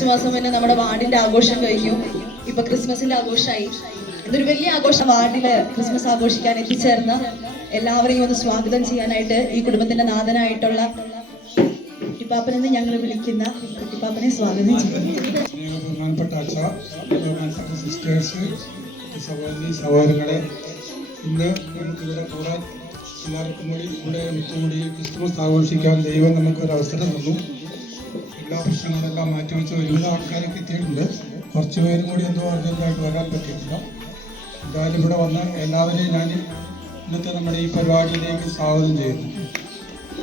കുറച്ച് മാസം മുന്നേ നമ്മുടെ വാർഡിന്റെ ആഘോഷം കഴിഞ്ഞു. ഇപ്പൊ ക്രിസ്മസിന്റെ ആഘോഷമായി ഇതൊരു വലിയ ആഘോഷം വാർഡിൽ ക്രിസ്മസ് ആഘോഷിക്കാൻ എത്തിച്ചേർന്ന എല്ലാവരെയും ഒന്ന് സ്വാഗതം ചെയ്യാനായിട്ട് ഈ കുടുംബത്തിന്റെ നാഥനായിട്ടുള്ള കുട്ടിപ്പാപ്പനെന്ന് ഞങ്ങൾ വിളിക്കുന്ന കുട്ടിപ്പാപ്പനെ സ്വാഗതം ചെയ്യുന്നു സഹോദരി സഹോദരങ്ങളെ നമുക്കിവിടെ കൂടാൻ എല്ലാവർക്കും കൂടി ഇവിടെ ഒത്തുകൂടി ക്രിസ്തുമസ് ആഘോഷിക്കാൻ ദൈവം നമുക്ക് ഒരു അവസരം തന്നു. എല്ലാ പ്രശ്നങ്ങളെല്ലാം മാറ്റിവെച്ച് ഒരുവിധ ആൾക്കാരൊക്കെ എത്തിയിട്ടുണ്ട് കുറച്ച് പേരും കൂടി എന്തോ അർജന്റായിട്ട് വരാൻ പറ്റിയിട്ടില്ല. എന്തായാലും ഇവിടെ വന്ന് എല്ലാവരെയും ഞാൻ ഇന്നത്തെ നമ്മുടെ ഈ പരിപാടിയിലേക്ക് സ്വാഗതം ചെയ്യുന്നു.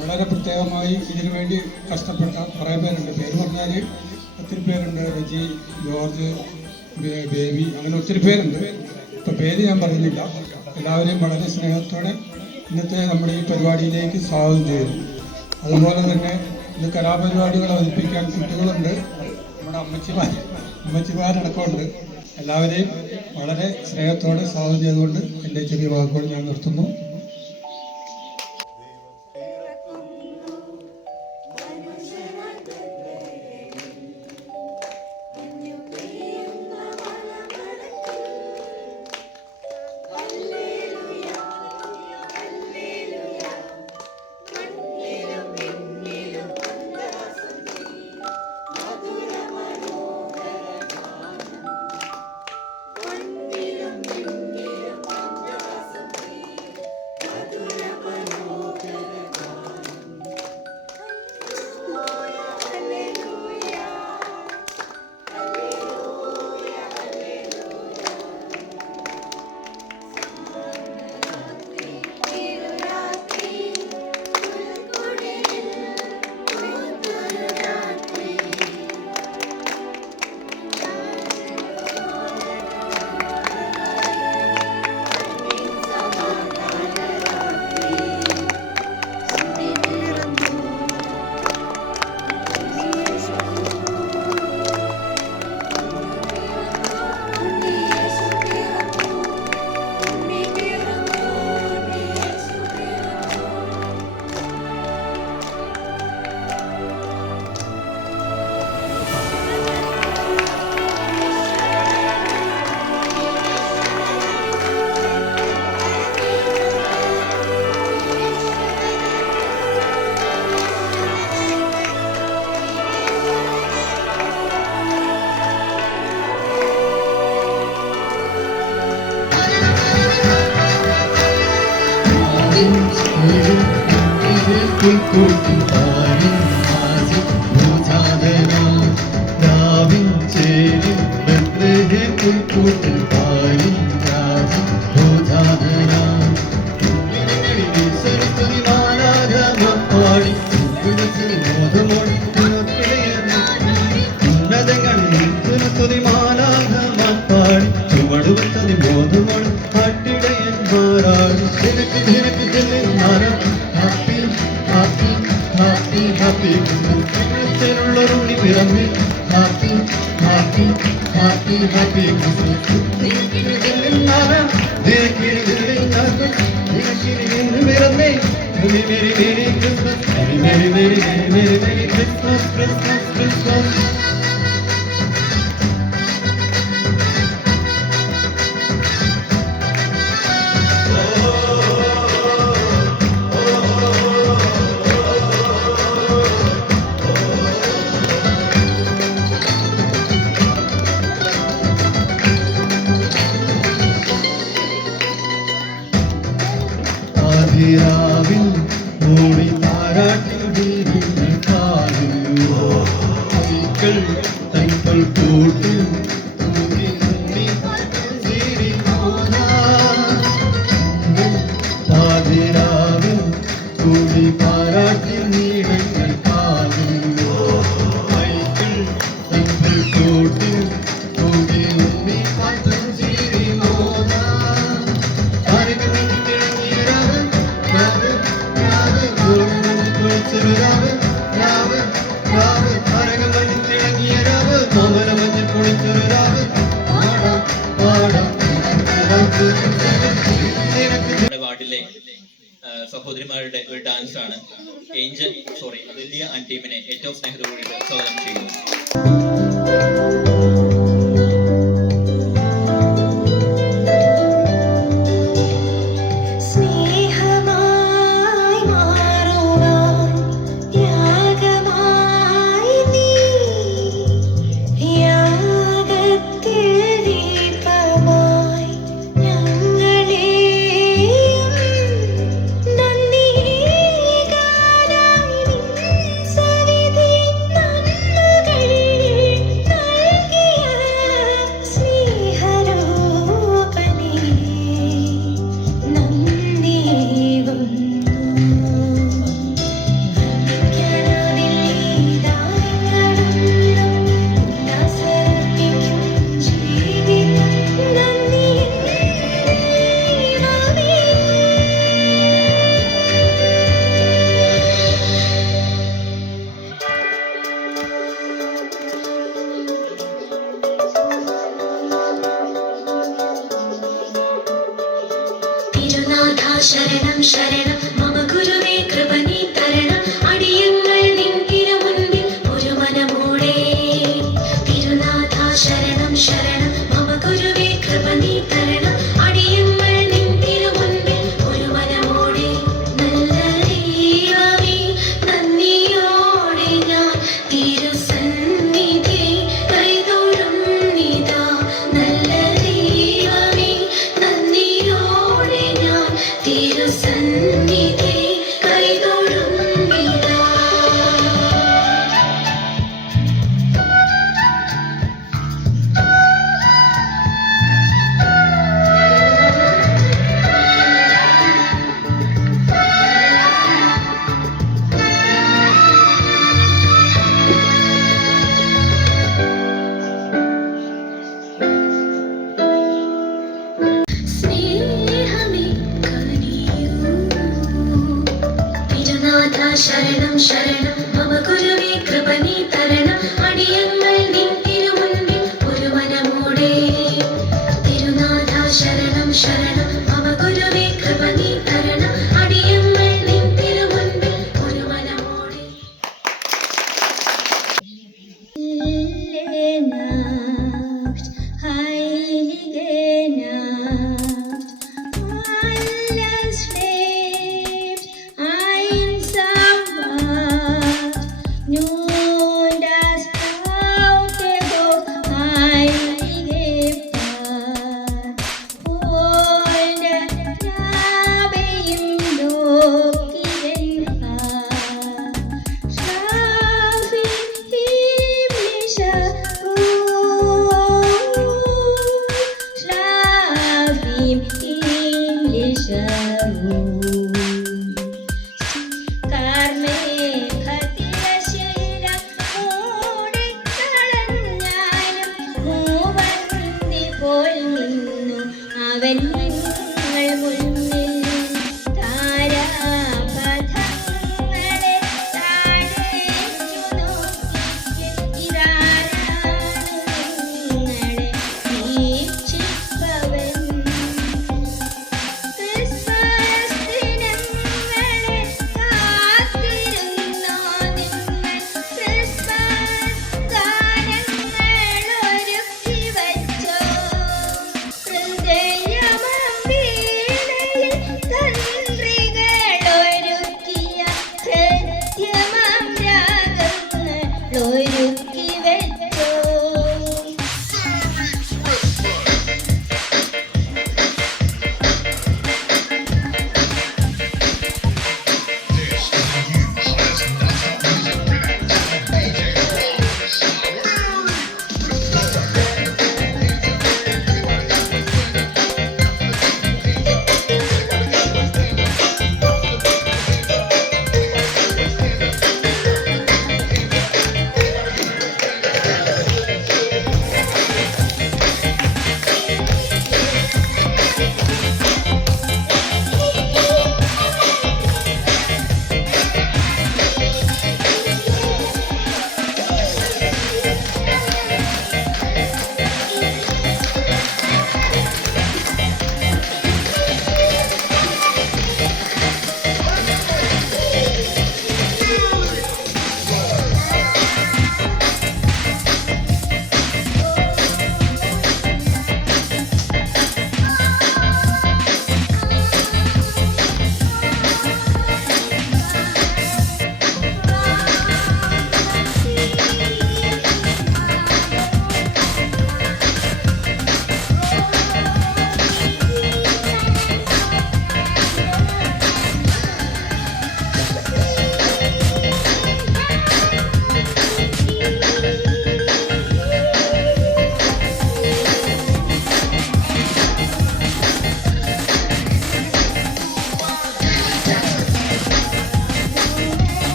വളരെ പ്രത്യേകമായി ഇതിനു വേണ്ടി കഷ്ടപ്പെട്ട കുറേ പേരുണ്ട്. പേര് പറഞ്ഞാൽ ഒത്തിരി പേരുണ്ട്. രജി ജോർജ് ബേബി അങ്ങനെ ഒത്തിരി പേരുണ്ട്. ഇപ്പം പേര് ഞാൻ പറയുന്നില്ല എല്ലാവരെയും വളരെ സ്നേഹത്തോടെ ഇന്നത്തെ നമ്മുടെ ഈ പരിപാടിയിലേക്ക് സ്വാഗതം ചെയ്യുന്നു. അതുപോലെ തന്നെ ഇന്ന് കലാപരിപാടികൾ അവതരിപ്പിക്കാൻ കുട്ടികളുണ്ട്. നമ്മുടെ അമ്മച്ചിമാർ അമ്മച്ചിമാരടക്കമുണ്ട്. എല്ലാവരെയും വളരെ സ്നേഹത്തോടെ സ്വാഗതം ചെയ്തുകൊണ്ട് എന്റെ ചെറിയ വാക്കുകൾ ഞാൻ നിർത്തുന്നു. Let's go. Angel sorry Athulya and ടീമിനെ ഏറ്റവും സ്നേഹത്തോടെ şerenem şerenem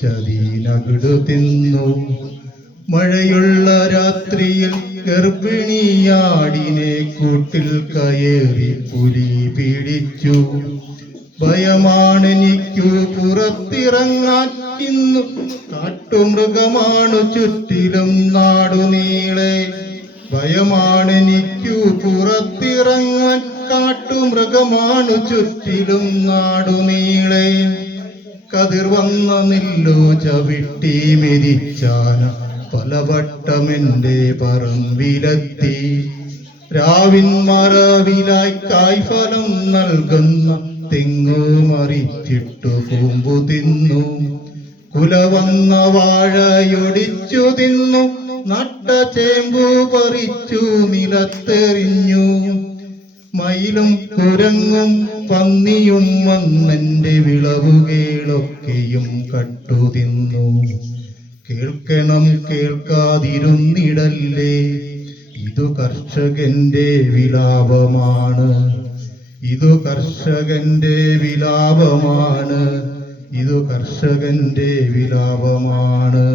ചതീനകിടു തിന്നു മഴയുള്ള രാത്രിയിൽ ഗർഭിണിയാടിനെ കൂട്ടിൽ കയറി പുലി പിടിച്ചു. ഭയമാണെനിക്കു പുറത്തിറങ്ങാൻ. ഇന്നു കാട്ടുമൃഗമാണു ചുറ്റിലും നാടുനീളെ. ഭയമാണെനിക്കു പുറത്തിറങ്ങാൻ. കാട്ടുമൃഗമാണു ചുറ്റിലും നാടുനീളെ. കതിർ വന്നനില്ലോ ചവിട്ടി മെരിച്ചാന. പലവട്ടമെന്റെ പറമ്പിലെത്തി രാവിൻ മറവിലായി കായ്ഫലം നൽകുന്ന തെങ്ങു മറിച്ചിട്ടു കൂമ്പു തിന്നു. കുലവന്ന വാഴയൊടിച്ചു തിന്നു. നട്ട ചേമ്പു പറിച്ചു നിലത്തെറിഞ്ഞു. മയിലും കുരങ്ങും പന്നിയും വന്നെന്റെ വിളവുകേളൊക്കെയും കട്ടുതിന്നു. കേൾക്കണം കേൾക്കാതിരുന്നിടല്ലേ ഇതു കർഷകന്റെ വിലാപമാണ്. ഇതു കർഷകന്റെ വിലാപമാണ്. ഇതു കർഷകന്റെ വിലാപമാണ്.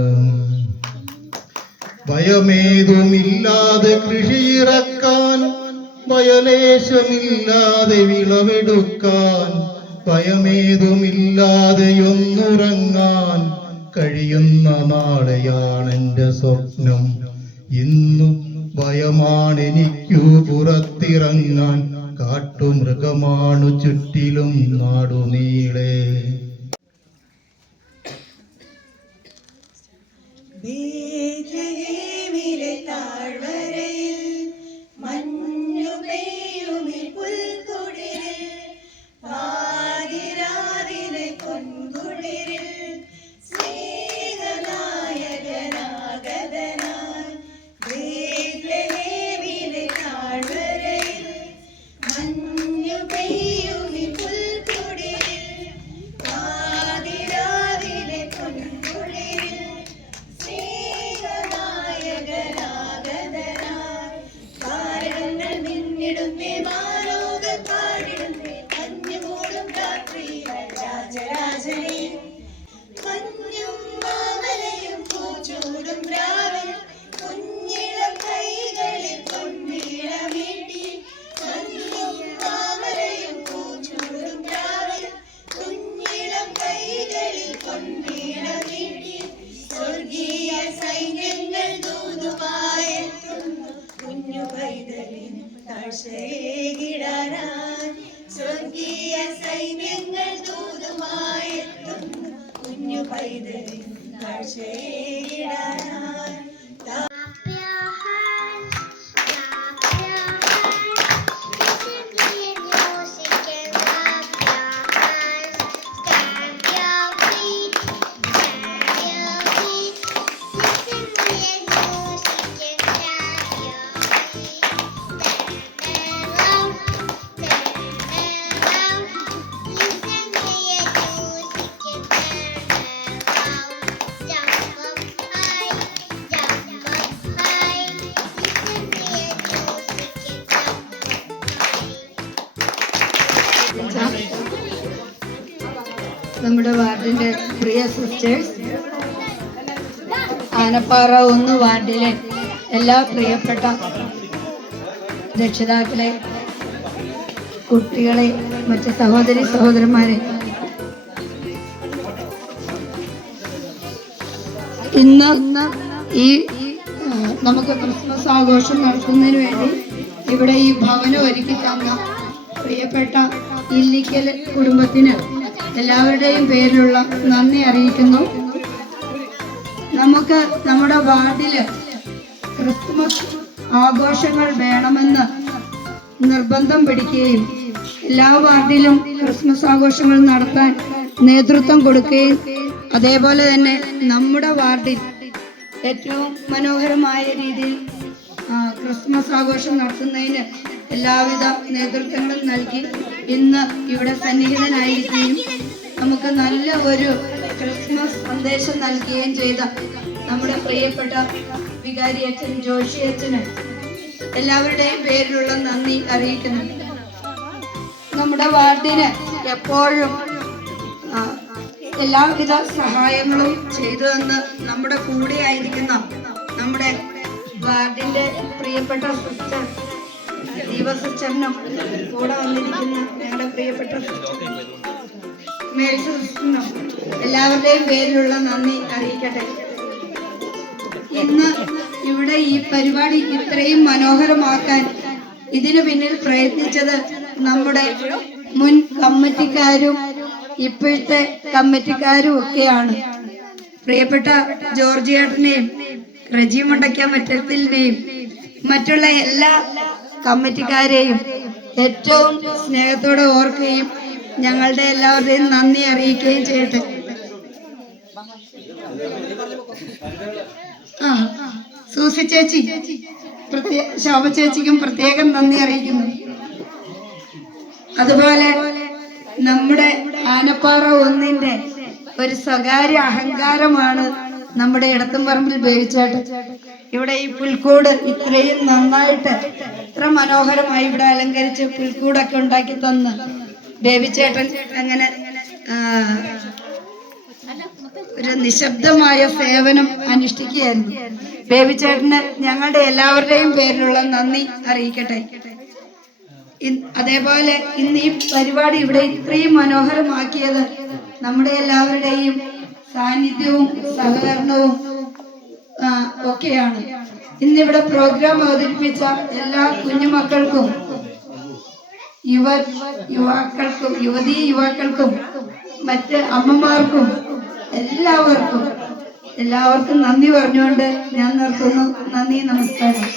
ഭയമേതുമില്ലാതെ കൃഷിയിറക്കാൻ ഭയലേശമില്ലാതെ വിളവെടുക്കാൻ ഭയമേതുമില്ലാതെയൊന്നുറങ്ങാൻ കഴിയുന്ന നാളെയാണെന്റെ സ്വപ്നം. ഇന്നും ഭയമാണെനിക്കു പുറത്തിറങ്ങാൻ കാട്ടുമൃഗമാണു ചുറ്റിലും നാടുനീളെ. താഴ്വര പെയ്യുമി പുൽക്കുടിരിൽ പാതിരാവിലെ പൊൻകുടിരിൽ സ്നേഹനായകനാഗതനായി സിസ്റ്റേഴ്സ് ആനപ്പാറ ഒന്ന് വാർഡിലെ എല്ലാ പ്രിയപ്പെട്ട രക്ഷിതാക്കളെ കുട്ടികളെ മറ്റ് സഹോദരി സഹോദരന്മാരെ. ഇന്ന് ഈ നമുക്ക് ക്രിസ്മസ് ആഘോഷം നടത്തുന്നതിന് വേണ്ടി ഇവിടെ ഈ ഭവനം ഒരുക്കി തന്ന പ്രിയപ്പെട്ട ഇല്ലിക്കൽ കുടുംബത്തിന് എല്ലാവരുടെയും പേരിലുള്ള നന്ദി അറിയിക്കുന്നു. നമുക്ക് നമ്മുടെ വാർഡിൽ ക്രിസ്മസ് ആഘോഷങ്ങൾ വേണമെന്ന് നിർബന്ധം പിടിക്കുകയും എല്ലാ വാർഡിലും ക്രിസ്മസ് ആഘോഷങ്ങൾ നടത്താൻ നേതൃത്വം കൊടുക്കുകയും അതേപോലെ തന്നെ നമ്മുടെ വാർഡിൽ ഏറ്റവും മനോഹരമായ രീതിയിൽ ക്രിസ്മസ് ആഘോഷം നടത്തുന്നതിന് എല്ലാവിധ നേതൃത്വങ്ങളും നൽകി ഇന്ന് ഇവിടെ സന്നിഹിതനായിരിക്കുകയും നമുക്ക് നല്ല ഒരു ക്രിസ്മസ് സന്ദേശം നൽകുകയും ചെയ്ത നമ്മുടെ പ്രിയപ്പെട്ട വികാരി അച്ഛൻ ജോഷി അച്ഛന് എല്ലാവരുടെയും പേരിലുള്ള നന്ദി അറിയിക്കുന്നു. നമ്മുടെ വാർഡിന് എപ്പോഴും എല്ലാവിധ സഹായങ്ങളും ചെയ്തു തന്ന് നമ്മുടെ കൂടെ ആയിരിക്കുന്ന നമ്മുടെ വാർഡിന്റെ പ്രിയപ്പെട്ട സിസ്റ്റർ ദീപ സിസ്റ്ററിനും കൂടെ വന്നിരിക്കുന്ന ഞങ്ങളുടെ പ്രിയപ്പെട്ട സിസ്റ്റർ എല്ലാവരുടെയും പേരിലുള്ള നന്ദി അറിയിക്കട്ടെ. ഇന്ന് ഇവിടെ ഈ പരിപാടി ഇത്രയും മനോഹരമാക്കാൻ ഇതിനു പിന്നിൽ പ്രയത്നിച്ചത് നമ്മുടെ മുൻ കമ്മിറ്റിക്കാരും ഇപ്പോഴത്തെ കമ്മിറ്റിക്കാരും ഒക്കെയാണ്. പ്രിയപ്പെട്ട ജോർജിയേട്ടനെയും റജി മുണ്ടയ്ക്കാൻ മറ്റത്തിലിനെയും മറ്റുള്ള എല്ലാ കമ്മിറ്റിക്കാരെയും ഏറ്റവും സ്നേഹത്തോടെ ഓർക്കുകയും ഞങ്ങളുടെ എല്ലാവരുടെയും നന്ദി അറിയിക്കുകയും ചെയ്യട്ടെ. ആ സൂസി ചേച്ചി പ്രത്യേക ശോഭ ചേച്ചിക്കും പ്രത്യേകം നന്ദി അറിയിക്കുന്നു. അതുപോലെ നമ്മുടെ ആനപ്പാറ ഒന്നിന്റെ ഒരു സ്വകാര്യ അഹങ്കാരമാണ് നമ്മുടെ ഇടത്തും പറമ്പിൽ ബേബിച്ചേട്ടൻ ഇവിടെ ഈ പുൽക്കൂട് ഇത്രയും നന്നായിട്ട് ഇത്ര മനോഹരമായി ഇവിടെ അലങ്കരിച്ച് പുൽക്കൂടൊക്കെ ഉണ്ടാക്കി തന്ന്. ബേബിച്ചേട്ടൻ അങ്ങനെ ഒരു നിശബ്ദമായ സേവനം അനുഷ്ഠിക്കുകയായിരുന്നു. ബേബിച്ചേട്ടന് ഞങ്ങളുടെ എല്ലാവരുടെയും പേരിലുള്ള നന്ദി അറിയിക്കട്ടെ. അതേപോലെ ഇന്ന് ഈ പരിപാടി ഇവിടെ ഇത്രയും മനോഹരമാക്കിയത് നമ്മുടെ എല്ലാവരുടെയും സാന്നിധ്യവും സഹകരണവും ഒക്കെയാണ്. ഇന്നിവിടെ പ്രോഗ്രാം അവതരിപ്പിച്ച എല്ലാ കുഞ്ഞുമക്കൾക്കും യുവ യുവാക്കൾക്കും യുവതീ യുവാക്കൾക്കും മറ്റ് അമ്മമാർക്കും എല്ലാവർക്കും എല്ലാവർക്കും നന്ദി പറഞ്ഞുകൊണ്ട് ഞാൻ നിർത്തുന്നു. നന്ദി നമസ്കാരം.